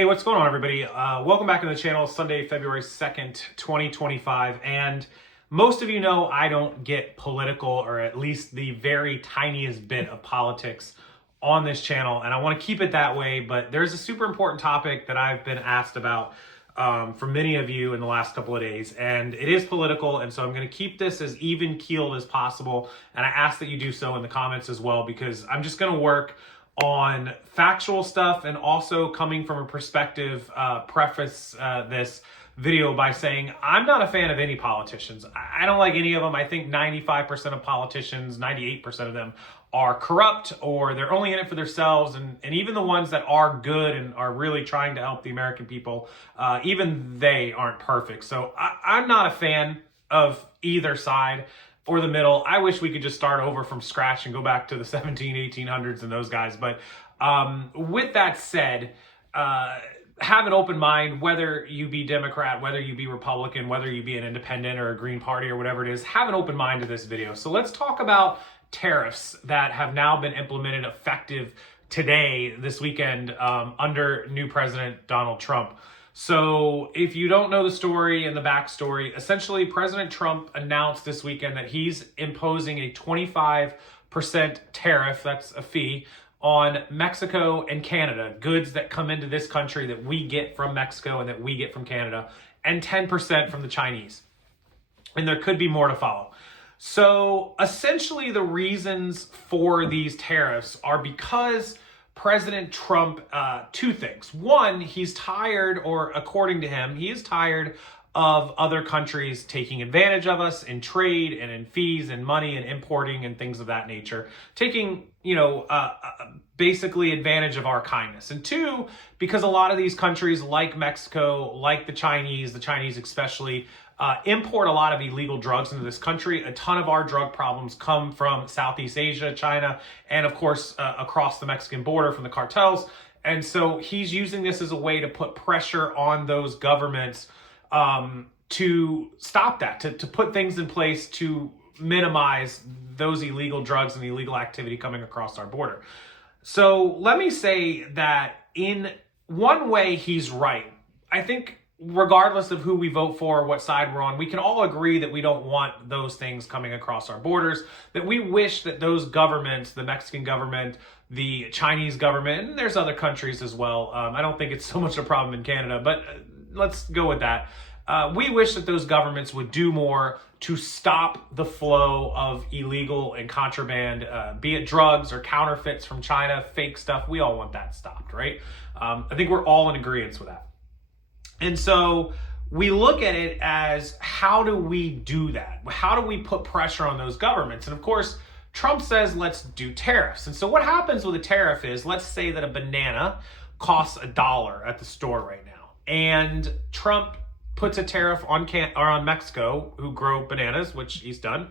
Hey, what's going on, everybody? Welcome back to the channel. Sunday, February 2nd, 2025. And most of you know I don't get political, or at least the very tiniest bit of politics on this channel. And I want to keep it that way. But there's a super important topic that I've been asked about from many of you in the last couple of days. And it is political. And so I'm going to keep this as even keeled as possible. And I ask that you do so in the comments as well, because I'm just going to work on factual stuff and also coming from a perspective, preface this video by saying I'm not a fan of any politicians. I don't like any of them. I think 95% of politicians, 98% of them are corrupt, or they're only in it for themselves. And even the ones that are good and are really trying to help the American people, even they aren't perfect. So I'm not a fan of either side or the middle. I wish we could just start over from scratch and go back to the 1800s and those guys. But with that said, have an open mind, whether you be Democrat, whether you be Republican, whether you be an independent or a Green Party or whatever it is, have an open mind to this video. So let's talk about tariffs that have now been implemented effective today, this weekend, under new President Donald Trump. So if you don't know the story and the backstory, essentially President Trump announced this weekend that he's imposing a 25% tariff, that's a fee, on Mexico and Canada, goods that come into this country that we get from Mexico and that we get from Canada, and 10% from the Chinese. And there could be more to follow. So essentially the reasons for these tariffs are because President Trump, two things. One, he's tired, or according to him, he is tired of other countries taking advantage of us in trade and in fees and money and importing and things of that nature, taking, basically advantage of our kindness. And two, because a lot of these countries like Mexico, like the Chinese especially, import a lot of illegal drugs into this country. A ton of our drug problems come from Southeast Asia, China, and of course, across the Mexican border from the cartels. And so he's using this as a way to put pressure on those governments to stop that, to put things in place to minimize those illegal drugs and illegal activity coming across our border. So let me say that in one way, he's right. I think regardless of who we vote for, what side we're on, we can all agree that we don't want those things coming across our borders, that we wish that those governments, the Mexican government, the Chinese government, and there's other countries as well. I don't think it's so much a problem in Canada, but let's go with that. We wish that those governments would do more to stop the flow of illegal and contraband, be it drugs or counterfeits from China, fake stuff. We all want that stopped, right? I think we're all in agreement with that. And so we look at it as, how do we do that? How do we put pressure on those governments? And of course, Trump says, let's do tariffs. And so what happens with a tariff is, let's say that a banana costs $1 at the store right now. And Trump puts a tariff on Mexico, who grow bananas, which he's done.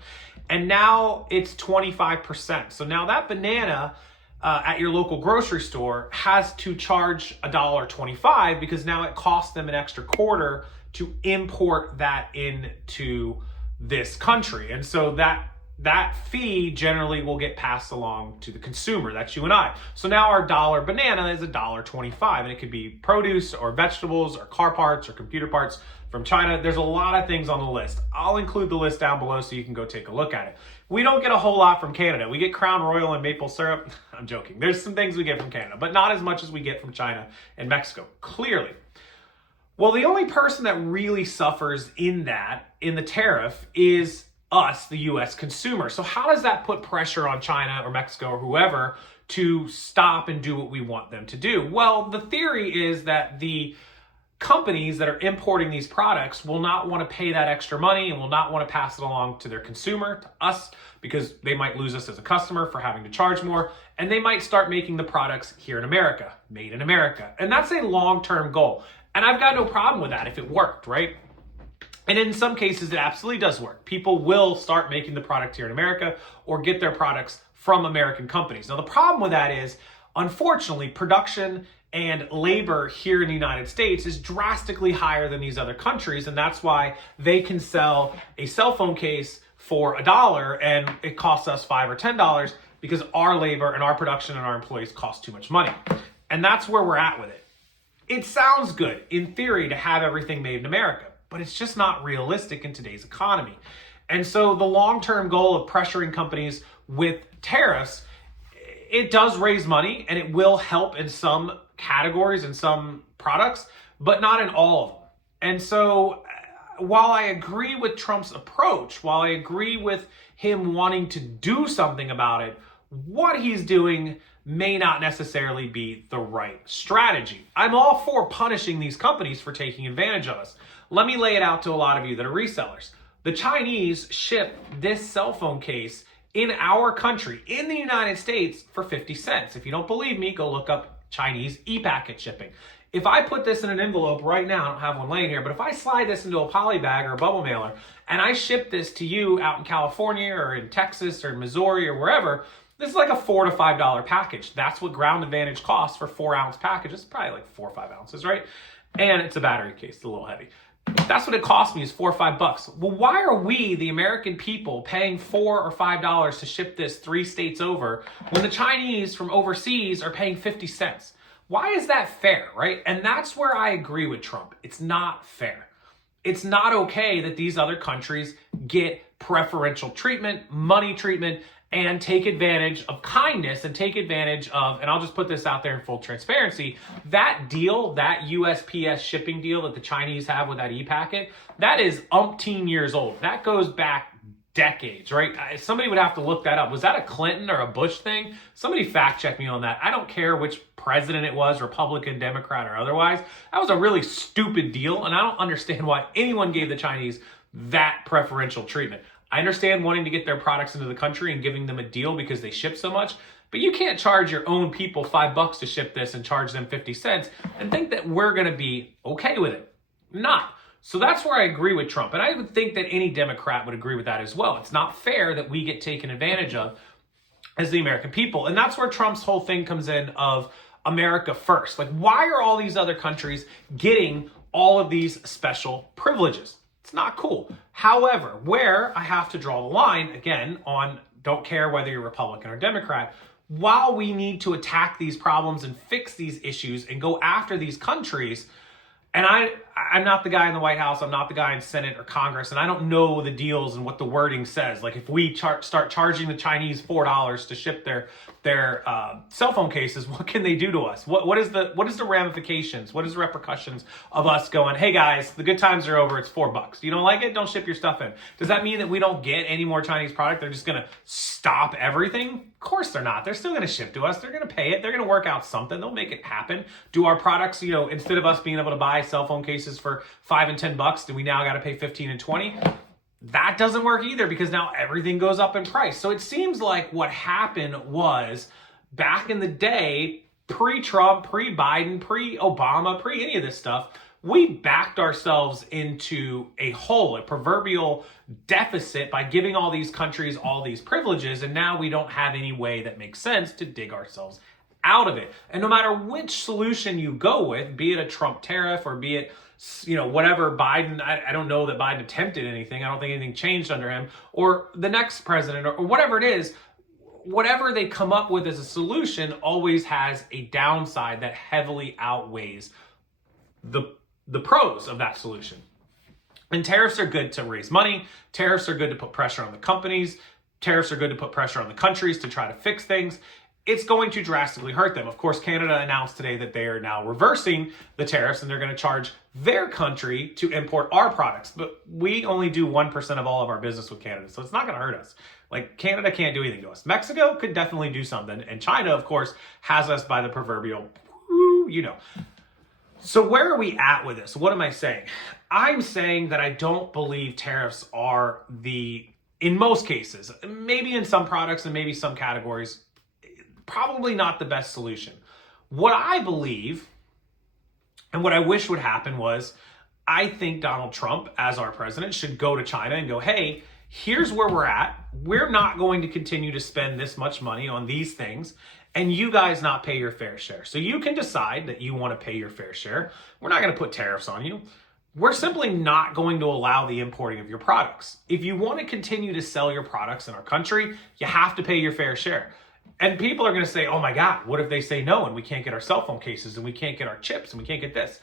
And now it's 25%. So now that banana at your local grocery store has to charge $1.25, because now it costs them an extra quarter to import that into this country. And so that fee generally will get passed along to the consumer. That's you and I. So now our dollar banana is $1.25, and it could be produce or vegetables or car parts or computer parts from China. There's a lot of things on the list. I'll include the list down below so you can go take a look at it. We don't get a whole lot from Canada. We get Crown Royal and maple syrup. I'm joking. There's some things we get from Canada, but not as much as we get from China and Mexico, clearly. Well, the only person that really suffers in the tariff, is us, the US consumer. So how does that put pressure on China or Mexico or whoever to stop and do what we want them to do? Well, the theory is that the companies that are importing these products will not want to pay that extra money and will not want to pass it along to their consumer, to us, because they might lose us as a customer for having to charge more, and they might start making the products here in America, made in America. And that's a long-term goal. And I've got no problem with that if it worked, right? And in some cases, it absolutely does work. People will start making the product here in America or get their products from American companies. Now, the problem with that is, unfortunately, production and labor here in the United States is drastically higher than these other countries. And that's why they can sell a cell phone case for $1 and it costs us $5 or $10, because our labor and our production and our employees cost too much money. And that's where we're at with it. It sounds good in theory to have everything made in America, but it's just not realistic in today's economy. And so the long-term goal of pressuring companies with tariffs, it does raise money and it will help in some categories and some products, but not in all of them. And so while I agree with Trump's approach, while I agree with him wanting to do something about it, what he's doing may not necessarily be the right strategy. I'm all for punishing these companies for taking advantage of us. Let me lay it out to a lot of you that are resellers. The Chinese ship this cell phone case in our country, in the United States, for 50 cents. If you don't believe me, go look up Chinese e-packet shipping. If I put this in an envelope right now, I don't have one laying here, but if I slide this into a poly bag or a bubble mailer and I ship this to you out in California or in Texas or Missouri or wherever, this is like a $4 to $5 package. That's what Ground Advantage costs for 4-ounce package. It's probably like 4 or 5 ounces, right? And it's a battery case, it's a little heavy. That's what it cost me, is $4 or $5. Well, why are we, the American people, paying $4 or $5 to ship this 3 states over when the Chinese from overseas are paying 50 cents? Why is that fair, right? And that's where I agree with Trump. It's not fair. It's not okay that these other countries get preferential treatment, money treatment, and take advantage of kindness and take advantage of, and I'll just put this out there in full transparency, that deal, that USPS shipping deal that the Chinese have with that e-packet, that is umpteen years old. That goes back decades, right? Somebody would have to look that up. Was that a Clinton or a Bush thing? Somebody fact check me on that. I don't care which president it was, Republican, Democrat, or otherwise. That was a really stupid deal, and I don't understand why anyone gave the Chinese that preferential treatment. I understand wanting to get their products into the country and giving them a deal because they ship so much, but you can't charge your own people $5 to ship this and charge them 50 cents and think that we're going to be okay with it. Not. So that's where I agree with Trump. And I would think that any Democrat would agree with that as well. It's not fair that we get taken advantage of as the American people. And that's where Trump's whole thing comes in of America first. Like, why are all these other countries getting all of these special privileges? It's not cool. However, where I have to draw the line, again, on don't care whether you're Republican or Democrat, while we need to attack these problems and fix these issues and go after these countries, and I'm not the guy in the White House, I'm not the guy in Senate or Congress, and I don't know the deals and what the wording says. Like if we start charging the Chinese $4 to ship their cell phone cases, what can they do to us? What is the ramifications? What is the repercussions of us going, hey guys, the good times are over, it's $4. You don't like it? Don't ship your stuff in. Does that mean that we don't get any more Chinese product? They're just gonna stop everything? Of course they're not. They're still gonna ship to us. They're gonna pay it. They're gonna work out something. They'll make it happen. Do our products, instead of us being able to buy cell phone cases for $5 and $10, do we now got to pay 15 and 20? That doesn't work either because now everything goes up in price. So it seems like what happened was back in the day, pre-Trump, pre-Biden, pre-Obama, pre any of this stuff, we backed ourselves into a hole, a proverbial deficit by giving all these countries all these privileges. And now we don't have any way that makes sense to dig ourselves out of it. And no matter which solution you go with, be it a Trump tariff or be it, whatever Biden, I don't know that Biden attempted anything. I don't think anything changed under him, or the next president, or whatever it is, whatever they come up with as a solution always has a downside that heavily outweighs the pros of that solution. And tariffs are good to raise money. Tariffs are good to put pressure on the companies. Tariffs are good to put pressure on the countries to try to fix things. It's going to drastically hurt them. Of course, Canada announced today that they are now reversing the tariffs and they're going to charge their country to import our products. But we only do 1% of all of our business with Canada, so it's not going to hurt us. Like, Canada can't do anything to us. Mexico could definitely do something. And China, of course, has us by the proverbial, So where are we at with this? What am I saying? I'm saying that I don't believe tariffs are in most cases, maybe in some products and maybe some categories, probably not the best solution. What I believe and what I wish would happen was, I think Donald Trump, as our president, should go to China and go, hey, here's where we're at. We're not going to continue to spend this much money on these things, and you guys not pay your fair share. So you can decide that you want to pay your fair share. We're not going to put tariffs on you. We're simply not going to allow the importing of your products. If you want to continue to sell your products in our country, you have to pay your fair share. And people are going to say, oh my God, what if they say no and we can't get our cell phone cases and we can't get our chips and we can't get this?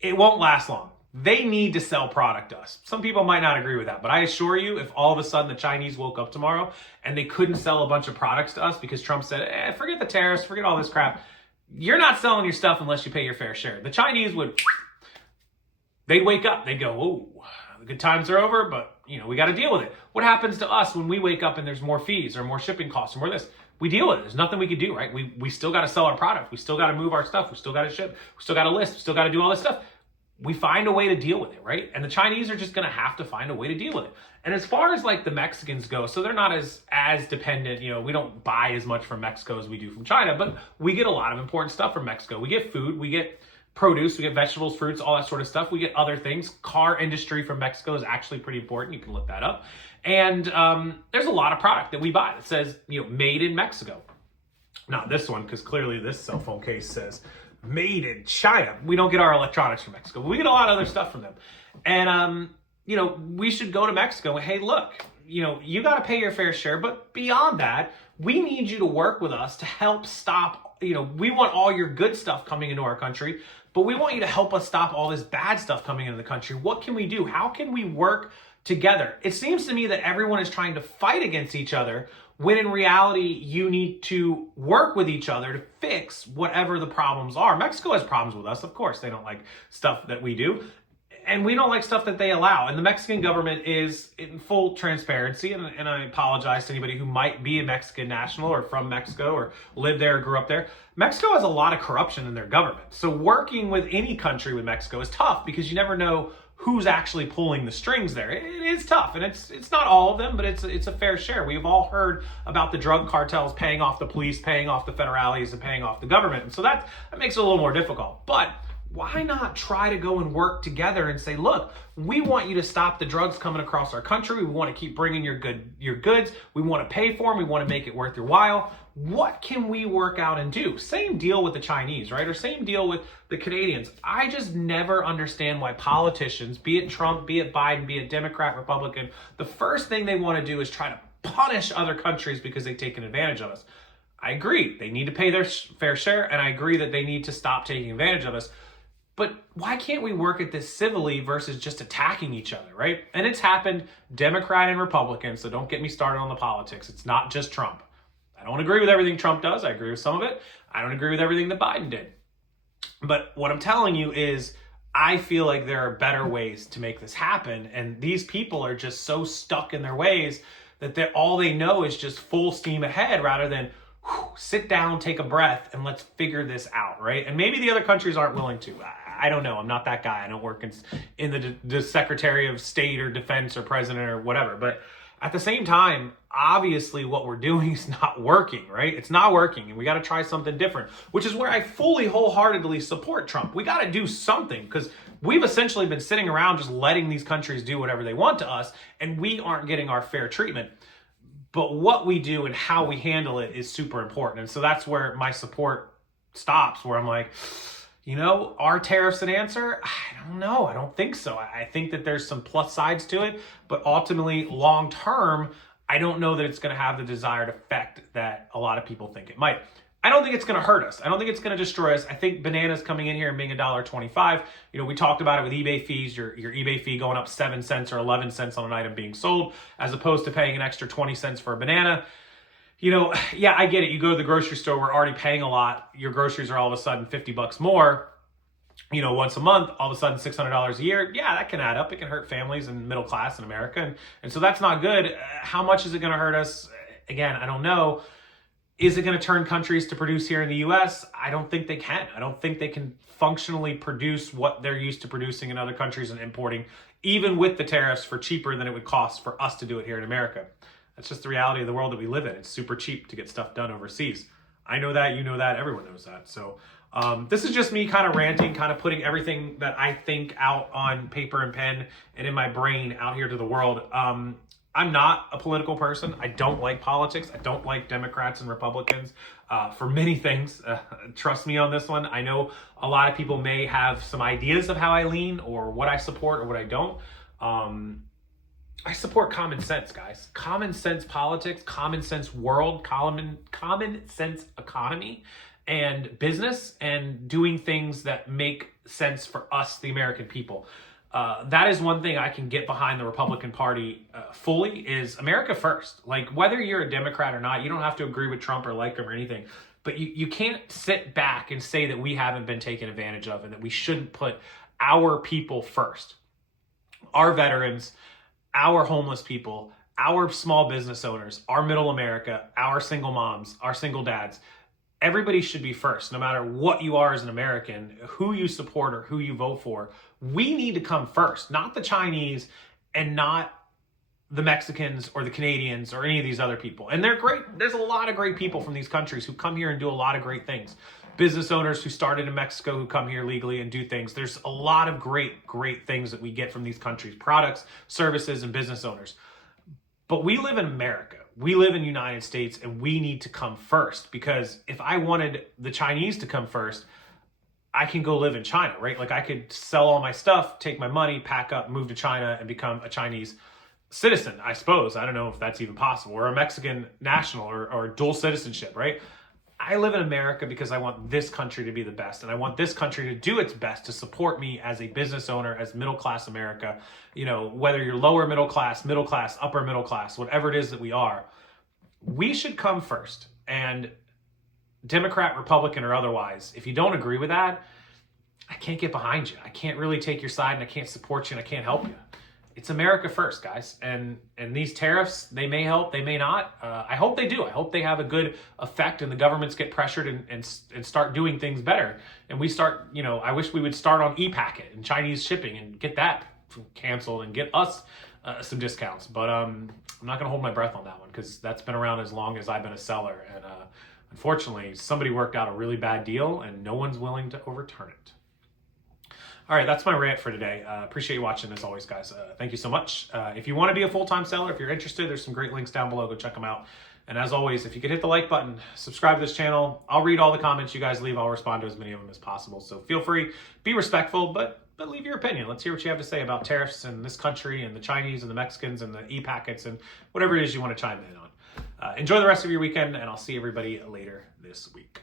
It won't last long. They need to sell product to us. Some people might not agree with that, but I assure you, if all of a sudden the Chinese woke up tomorrow and they couldn't sell a bunch of products to us because Trump said, forget the tariffs, forget all this crap, you're not selling your stuff unless you pay your fair share. The Chinese they'd wake up, they'd go, oh, the good times are over, but we got to deal with it. What happens to us when we wake up and there's more fees or more shipping costs or more this? We deal with it. There's nothing we can do, right? We still got to sell our product. We still got to move our stuff. We still got to ship. We still got to list. We still got to do all this stuff. We find a way to deal with it, right? And the Chinese are just going to have to find a way to deal with it. And as far as like the Mexicans go, so they're not as dependent, we don't buy as much from Mexico as we do from China, but we get a lot of important stuff from Mexico. We get food, we get produce, we get vegetables, fruits, all that sort of stuff. We get other things. Car industry from Mexico is actually pretty important. You can look that up. And there's a lot of product that we buy that says, made in Mexico. Not this one, because clearly this cell phone case says made in China. We don't get our electronics from Mexico. We get a lot of other stuff from them. And, we should go to Mexico and, hey, look, you got to pay your fair share. But beyond that, we need you to work with us to help stop, we want all your good stuff coming into our country, but we want you to help us stop all this bad stuff coming into the country. What can we do? How can we work together? It seems to me that everyone is trying to fight against each other when in reality, you need to work with each other to fix whatever the problems are. Mexico has problems with us. Of course, they don't like stuff that we do. And we don't like stuff that they allow. And the Mexican government is in full transparency. And I apologize to anybody who might be a Mexican national or from Mexico or lived there or grew up there. Mexico has a lot of corruption in their government. So working with any country with Mexico is tough because you never know who's actually pulling the strings there. It is tough, and it's not all of them, but it's a fair share. We've all heard about the drug cartels paying off the police, paying off the federales, and paying off the government. And so that makes it a little more difficult. But why not try to go and work together and say, look, we want you to stop the drugs coming across our country. We want to keep bringing your goods. We want to pay for them. We want to make it worth your while. What can we work out and do? Same deal with the Chinese, right? Or same deal with the Canadians. I just never understand why politicians, be it Trump, be it Biden, be it Democrat, Republican, the first thing they want to do is try to punish other countries because they've taken advantage of us. I agree. They need to pay their fair share, and I agree that they need to stop taking advantage of us. But why can't we work at this civilly versus just attacking each other, right? And it's happened, Democrat and Republican, so don't get me started on the politics. It's not just Trump. I don't agree with everything Trump does. I agree with some of it. I don't agree with everything that Biden did. But what I'm telling you is I feel like there are better ways to make this happen. And these people are just so stuck in their ways that all they know is just full steam ahead rather than sit down, take a breath, and let's figure this out, right? And maybe the other countries aren't willing to. I don't know. I'm not that guy. I don't work in the Secretary of State or Defense or President or whatever. But at the same time, obviously what we're doing is not working, right? It's not working, and we got to try something different, which is where I fully, wholeheartedly support Trump. We got to do something because we've essentially been sitting around just letting these countries do whatever they want to us, and we aren't getting our fair treatment. But what we do and how we handle it is super important. And so that's where my support stops, where I'm like, are tariffs an answer? I don't know. I don't think so. I think that there's some plus sides to it, but ultimately long term, I don't know that it's going to have the desired effect that a lot of people think it might. I don't think it's going to hurt us. I don't think it's going to destroy us. I think bananas coming in here and being $1.25, we talked about it with eBay fees, your eBay fee going up 7 cents or 11 cents on an item being sold, as opposed to paying an extra 20 cents for a banana. Yeah, I get it. You go to the grocery store, we're already paying a lot. Your groceries are all of a sudden $50 more, once a month, all of a sudden $600 a year. Yeah, that can add up. It can hurt families and middle class in America. And so that's not good. How much is it going to hurt us? Again, I don't know. Is it going to turn countries to produce here in the US? I don't think they can. I don't think they can functionally produce what they're used to producing in other countries and importing, even with the tariffs, for cheaper than it would cost for us to do it here in America. That's just the reality of the world that we live in. It's super cheap to get stuff done overseas. I know that, you know that, everyone knows that. So this is just me kind of ranting, kind of putting everything that I think out on paper and pen and in my brain out here to the world. I'm not a political person. I don't like politics. I don't like Democrats and Republicans for many things. Trust me on this one. I know a lot of people may have some ideas of how I lean or what I support or what I don't. I support common sense, guys. Common sense politics, common sense world, common sense economy and business, and doing things that make sense for us, the American people. That is one thing I can get behind the Republican Party fully, is America first. Like, whether you're a Democrat or not, you don't have to agree with Trump or like him or anything, but you can't sit back and say that we haven't been taken advantage of and that we shouldn't put our people first. Our veterans, our homeless people, our small business owners, our middle America, our single moms, our single dads. Everybody should be first, no matter what you are as an American, who you support or who you vote for. We need to come first, not the Chinese and not the Mexicans or the Canadians or any of these other people. And they're great. There's a lot of great people from these countries who come here and do a lot of great things. Business owners who started in Mexico who come here legally and do things. There's a lot of great things that we get from these countries, products, services, and business owners. But we live in America. We live in the United States, and we need to come first, because if I wanted the Chinese to come first, I can go live in China, right? Like, I could sell all my stuff, take my money, pack up, move to China, and become a Chinese citizen, I suppose. I don't know if that's even possible, or a Mexican national, or dual citizenship, right? I live in America because I want this country to be the best, and I want this country to do its best to support me as a business owner, as middle-class America. You know, whether you're lower middle class, upper middle class, whatever it is that we are, we should come first. And Democrat, Republican, or otherwise, if you don't agree with that, I can't get behind you. I can't really take your side, and I can't support you, and I can't help you. It's America first, guys. And these tariffs, they may help, they may not. I hope they do. I hope they have a good effect and the governments get pressured and start doing things better. And we start, you know, I wish we would start on e-packet and Chinese shipping and get that canceled and get us some discounts. But I'm not going to hold my breath on that one, because that's been around as long as I've been a seller. And unfortunately, somebody worked out a really bad deal and no one's willing to overturn it. All right, that's my rant for today. Appreciate you watching as always, guys. Thank you so much. If you want to be a full-time seller, if you're interested, there's some great links down below. Go check them out. And as always, if you could hit the like button, subscribe to this channel. I'll read all the comments you guys leave. I'll respond to as many of them as possible. So feel free, be respectful, but leave your opinion. Let's hear what you have to say about tariffs in this country and the Chinese and the Mexicans and the e-packets and whatever it is you want to chime in on. Enjoy the rest of your weekend, and I'll see everybody later this week.